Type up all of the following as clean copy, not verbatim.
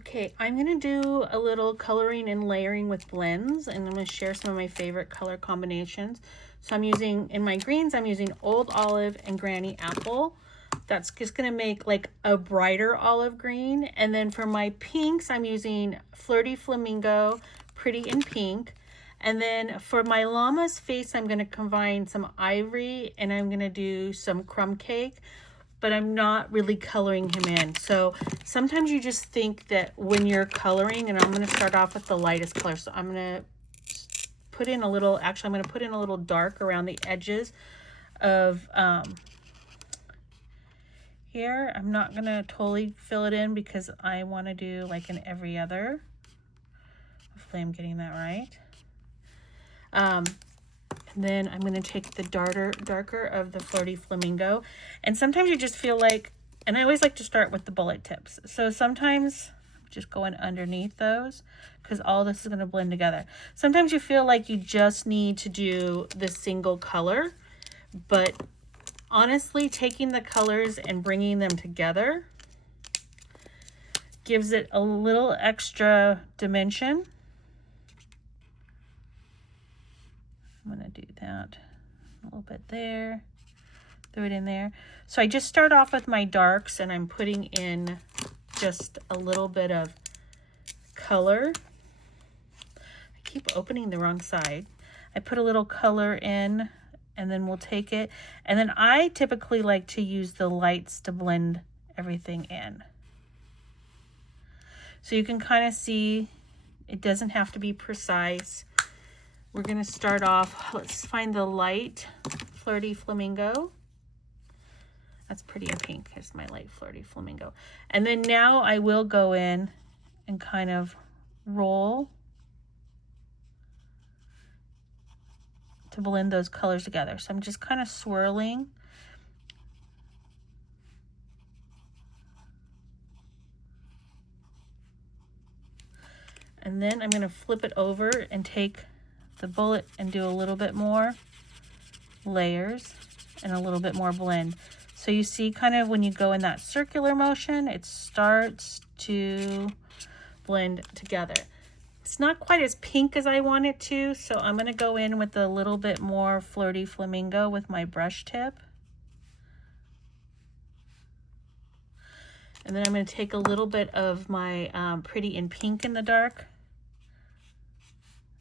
Okay, I'm gonna do a little coloring and layering with blends, and I'm gonna share some of my favorite color combinations. So I'm using, in my greens, I'm using Old Olive and Granny Apple. That's just gonna make like a brighter olive green. And then for my pinks, I'm using Flirty Flamingo, Pretty in Pink. And then for my llama's face, I'm gonna combine some ivory and I'm gonna do some crumb cake, but I'm not really coloring him in. So sometimes you just think that when you're coloring, and I'm gonna start off with the lightest color. So I'm gonna put in a little, actually I'm gonna put in a little dark around the edges of here. I'm not gonna totally fill it in because I wanna do like an every other. Hopefully I'm getting that right. And then I'm going to take the darker of the Flirty Flamingo. And sometimes you just feel like, and I always like to start with the bullet tips. So sometimes just going underneath those because all this is going to blend together. Sometimes you feel like you just need to do the single color, but honestly, taking the colors and bringing them together gives it a little extra dimension. I'm going to do that a little bit there, throw it in there. So I just start off with my darks and I'm putting in just a little bit of color. I keep opening the wrong side. I put a little color in and then we'll take it. And then I typically like to use the lights to blend everything in. So you can kind of see it doesn't have to be precise. We're going to start off, let's find the light Flirty Flamingo. That's Pretty in Pink is my light Flirty Flamingo. And then now I will go in and kind of roll to blend those colors together. So I'm just kind of swirling. And then I'm going to flip it over and take the bullet and do a little bit more layers and a little bit more blend. So you see kind of when you go in that circular motion, it starts to blend together. It's not quite as pink as I want it to, so I'm going to go in with a little bit more Flirty Flamingo with my brush tip. And then I'm going to take a little bit of my Pretty in Pink in the dark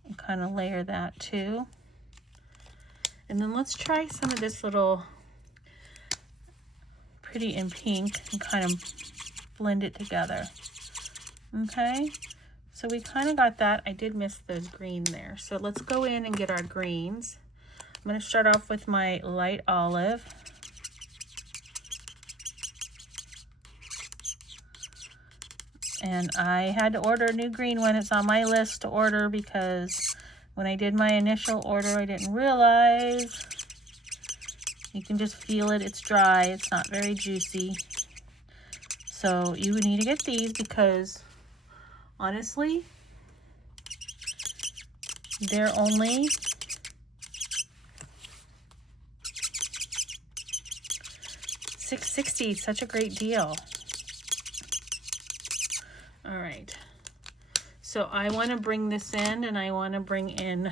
and kind of layer that too. And then let's try some of this little Pretty in Pink and kind of blend it together. Okay, so we kind of got that. I did miss those green there. So let's go in and get our greens. I'm going to start off with my light olive. And I had to order a new green one. It's on my list to order because when I did my initial order, I didn't realize. You can just feel it. It's dry. It's not very juicy. So you would need to get these because honestly, they're only $6.60. Such a great deal. All right, so I want to bring this in and I want to bring in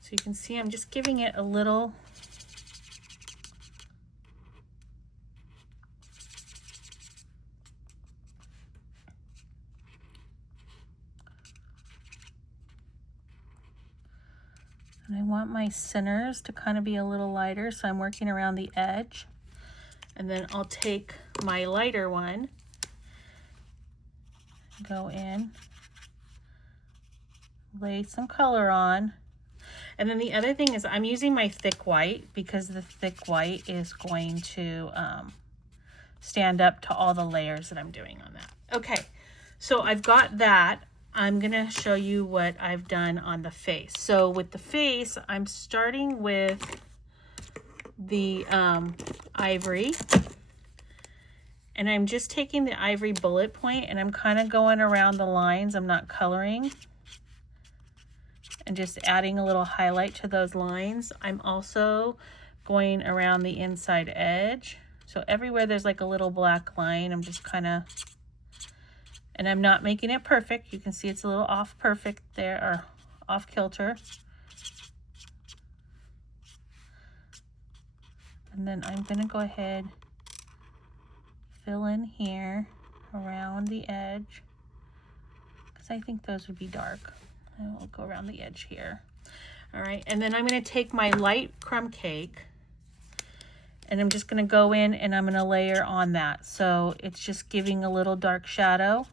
so you can see I'm just giving it a little and I want my centers to kind of be a little lighter, so I'm working around the edge. And then I'll take my lighter one, go in, lay some color on. And then the other thing is I'm using my thick white because the thick white is going to stand up to all the layers that I'm doing on that. Okay, so I've got that. I'm going to show you what I've done on the face. So with the face, I'm starting with the ivory. And I'm just taking the ivory bullet point and I'm kind of going around the lines. I'm not coloring. and just adding a little highlight to those lines. I'm also going around the inside edge. So everywhere there's like a little black line, I'm just kind of, and I'm not making it perfect. You can see it's a little off perfect there, or off kilter. And then I'm gonna go ahead, fill in here around the edge, because I think those would be dark. And we'll go around the edge here. All right, and then I'm gonna take my light crumb cake, and I'm just gonna go in and I'm gonna layer on that. So it's just giving a little dark shadow.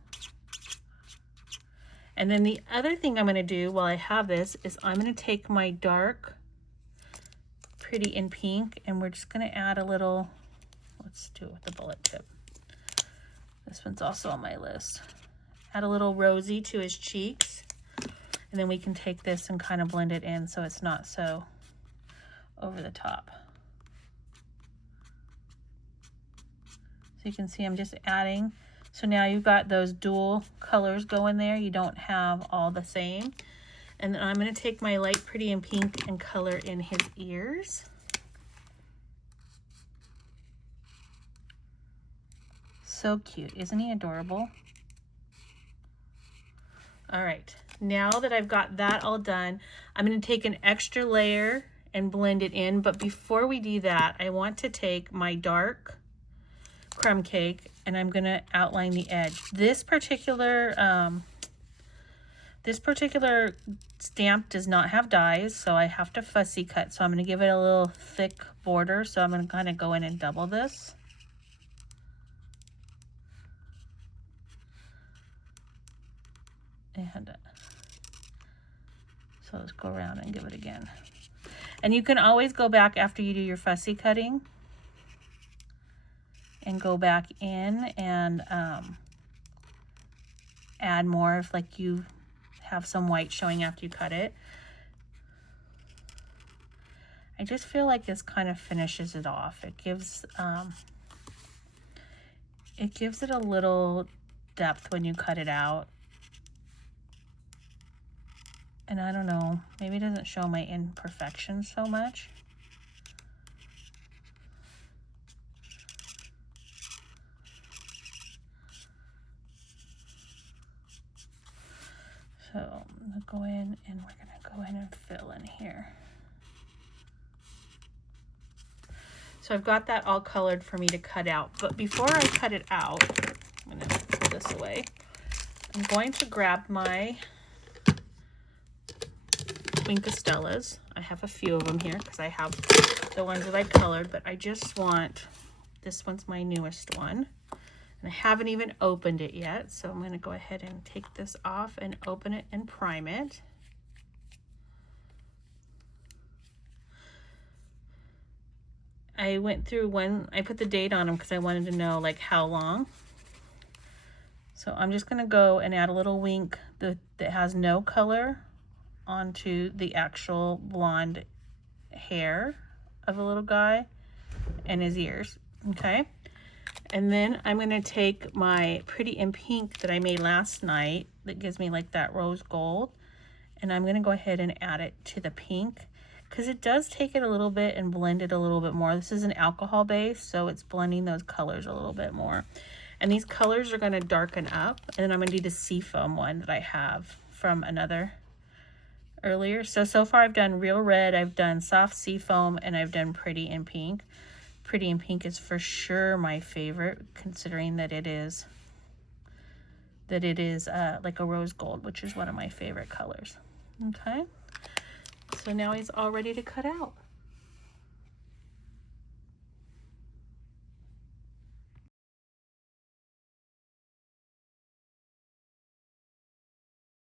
And then the other thing I'm gonna do while I have this is I'm gonna take my dark Pretty in Pink, and we're just gonna add a little, let's do it with the bullet tip. This one's also on my list. Add a little rosy to his cheeks. And then we can take this and kind of blend it in so it's not so over the top. So you can see I'm just adding. So now you've got those dual colors going there. You don't have all the same. And then I'm going to take my light Pretty in Pink and color in his ears. So cute. Isn't he adorable? All right. Now that I've got that all done, I'm going to take an extra layer and blend it in. But before we do that, I want to take my dark crumb cake and I'm going to outline the edge. This particular stamp does not have dies, so I have to fussy cut. So I'm going to give it a little thick border. So I'm going to kind of go in and double this. And so let's go around and give it again. And you can always go back after you do your fussy cutting and go back in and add more if like you have some white showing after you cut it. I just feel like this kind of finishes it off. It gives it a little depth when you cut it out. And I don't know, maybe it doesn't show my imperfections so much. So I'm gonna go in and we're gonna go in and fill in here. So I've got that all colored for me to cut out. But before I cut it out, I'm gonna pull this away. I'm going to grab my Wink Stellas. I have a few of them here because I have the ones that I colored, but I just want, this one's my newest one. And I haven't even opened it yet, so I'm going to go ahead and take this off and open it and prime it. I went through when I put the date on them because I wanted to know like how long. So I'm just going to go and add a little wink that has no color onto the actual blonde hair of the little guy and his ears. Okay. And then I'm going to take my Pretty in Pink that I made last night that gives me like that rose gold, and I'm going to go ahead and add it to the pink because it does take it a little bit and blend it a little bit more. This is an alcohol base, so it's blending those colors a little bit more. And these colors are going to darken up, and then I'm going to do the seafoam one that I have from another earlier. So far I've done Real Red, I've done Soft Seafoam, and I've done Pretty in Pink. Pretty in Pink is for sure my favorite, considering that it is like a rose gold, which is one of my favorite colors. Okay, so now he's all ready to cut out.